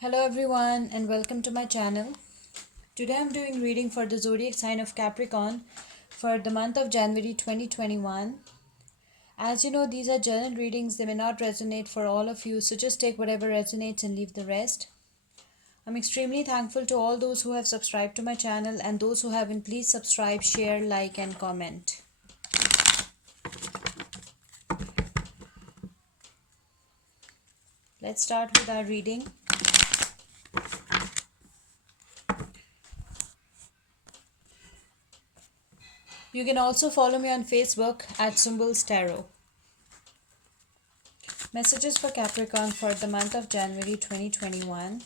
Hello everyone and welcome to my channel. Today I'm doing reading for the zodiac sign of Capricorn for the month of January 2021. As you know, these are general readings. They may not resonate for all of you, so just take whatever resonates and leave the rest. I'm extremely thankful to all those who have subscribed to my channel, and those who haven't, please subscribe, share, like and comment. Let's start with our reading. You can also follow me on Facebook at Symbols Tarot. Messages for Capricorn for the month of January 2021.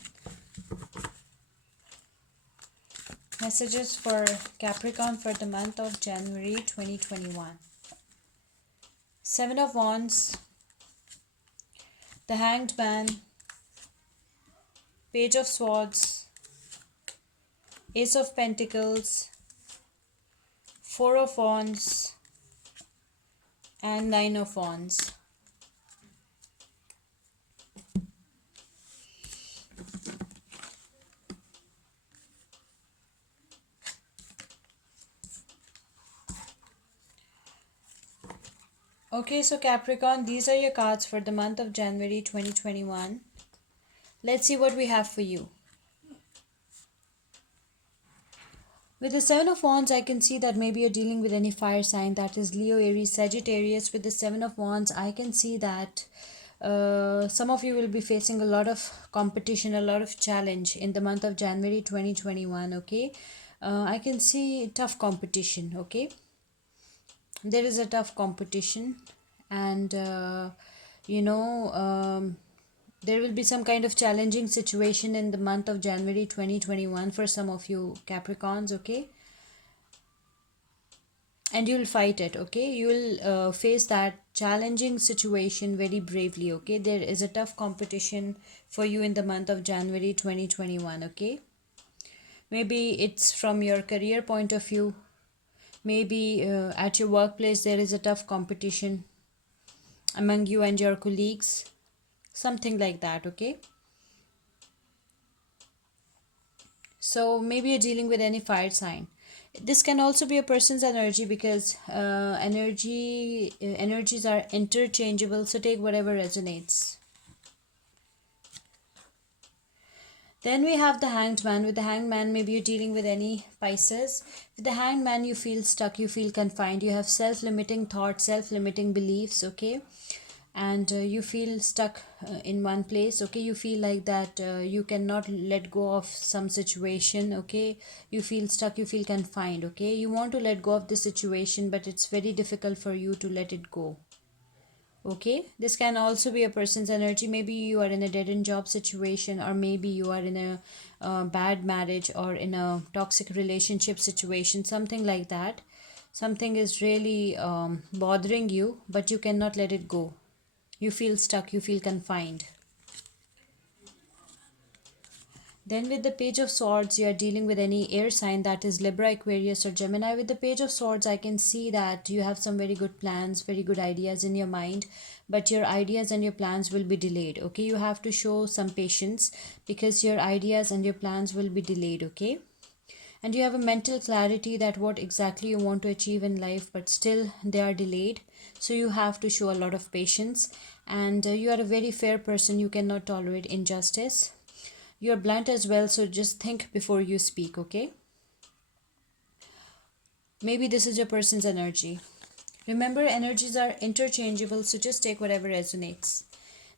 Messages for Capricorn for the month of January 2021. Seven of Wands, the Hanged Man, Page of Swords, Ace of Pentacles, Four of Wands, and Nine of Wands. Okay, so Capricorn, these are your cards for the month of January 2021. Let's see what we have for you. With the Seven of Wands, I can see that maybe you're dealing with any fire sign, that is Leo, Aries, Sagittarius. With the Seven of Wands, I can see that some of you will be facing a lot of competition, a lot of challenge in the month of January 2021. Okay, I can see tough competition. Okay, there is a tough competition, and there will be some kind of challenging situation in the month of January 2021 for some of you Capricorns. Okay, and you'll fight it. Okay, you will face that challenging situation very bravely. Okay, there is a tough competition for you in the month of January 2021. Okay, maybe it's from your career point of view, maybe at your workplace there is a tough competition among you and your colleagues, something like that. Okay, so maybe you're dealing with any fire sign. This can also be a person's energy, because energies are interchangeable, so take whatever resonates. Then we have the Hanged Man. With the Hanged Man, maybe you're dealing with any Pisces. With the Hanged Man, you feel stuck, you feel confined, you have self-limiting thoughts, self-limiting beliefs. Okay, and you feel stuck in one place. Okay, you feel like that you cannot let go of some situation. Okay, you feel stuck, you feel confined. Okay, you want to let go of the situation, but it's very difficult for you to let it go. Okay, this can also be a person's energy. Maybe you are in a dead end job situation, or maybe you are in a bad marriage or in a toxic relationship situation, something like that. Something is really bothering you, but you cannot let it go. You feel stuck, you feel confined. Then with the Page of Swords, you are dealing with any air sign, that is Libra, Aquarius or Gemini. With the Page of Swords, I can see that you have some very good plans, very good ideas in your mind, but your ideas and your plans will be delayed. Okay, you have to show some patience, because your ideas and your plans will be delayed. Okay, and you have a mental clarity that what exactly you want to achieve in life, but still they are delayed, so you have to show a lot of patience. And you are a very fair person, you cannot tolerate injustice. You're blunt as well, so just think before you speak. Okay, maybe this is your person's energy. Remember, energies are interchangeable, so just take whatever resonates.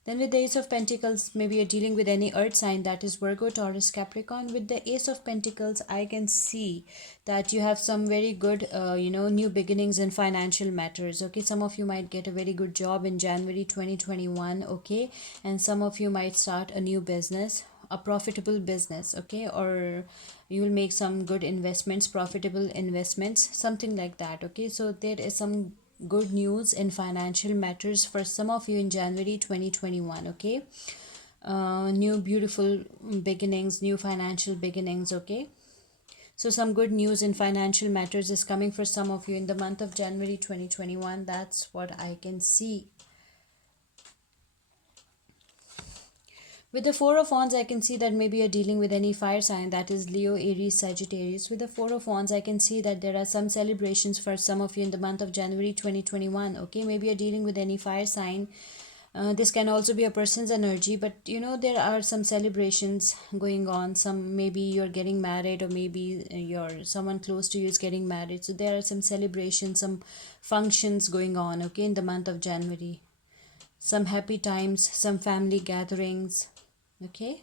Then with the Ace of Pentacles, maybe you're dealing with any earth sign, that is Virgo, Taurus, Capricorn. With the Ace of Pentacles, I can see that you have some very good, new beginnings in financial matters. Okay, some of you might get a very good job in January 2021. Okay, and some of you might start a new business, a profitable business. Okay, or you will make some good investments, profitable investments, something like that. Okay, so there is some good news in financial matters for some of you in January 2021. Okay, new beautiful beginnings, new financial beginnings. Okay, so some good news in financial matters is coming for some of you in the month of January 2021. That's what I can see. With the Four of Wands, I can see that maybe you're dealing with any fire sign, that is Leo, Aries, Sagittarius. With the Four of Wands, I can see that there are some celebrations for some of you in the month of January 2021. Okay, maybe you're dealing with any fire sign. This can also be a person's energy, but you know, there are some celebrations going on. Some, maybe you're getting married, or maybe your someone close to you is getting married. So there are some celebrations, some functions going on, okay, in the month of January. Some happy times, some family gatherings, okay.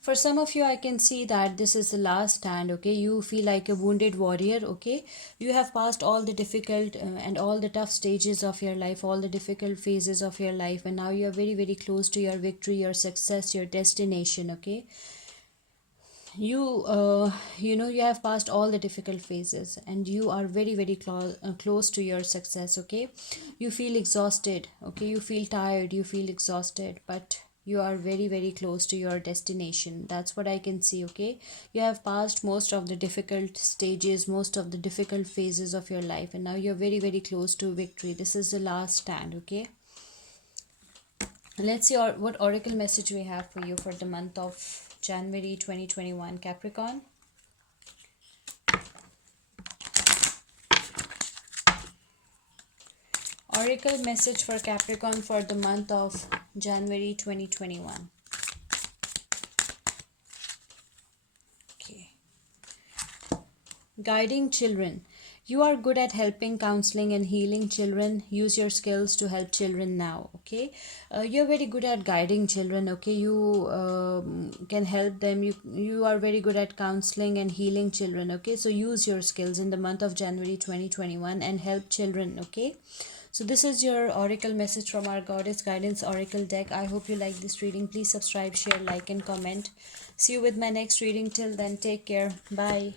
For some of you, I can see that this is the last stand, okay. You feel like a wounded warrior, okay. You have passed all the difficult and all the tough stages of your life, all the difficult phases of your life, and now you are very, very close to your victory, your success, your destination, okay. You know, you have passed all the difficult phases, and you are very, very close to your success, okay. You feel exhausted, okay, you feel tired, you feel exhausted, but you are very, very close to your destination. That's what I can see, okay. You have passed most of the difficult stages, most of the difficult phases of your life, and now you're very, very close to victory. This is the last stand, okay. Let's see what oracle message we have for you for the month of January 2021, Capricorn. Oracle message for Capricorn for the month of January 2021. Okay. Guiding children. You are good at helping, counseling, and healing children. Use your skills to help children now, okay. You're very good at guiding children, okay. You can help them. You are very good at counseling and healing children, okay. So use your skills in the month of January 2021 and help children, okay. So this is your oracle message from our Goddess Guidance Oracle deck. I hope you like this reading. Please subscribe, share, like, and comment. See you with my next reading. Till then, take care. Bye.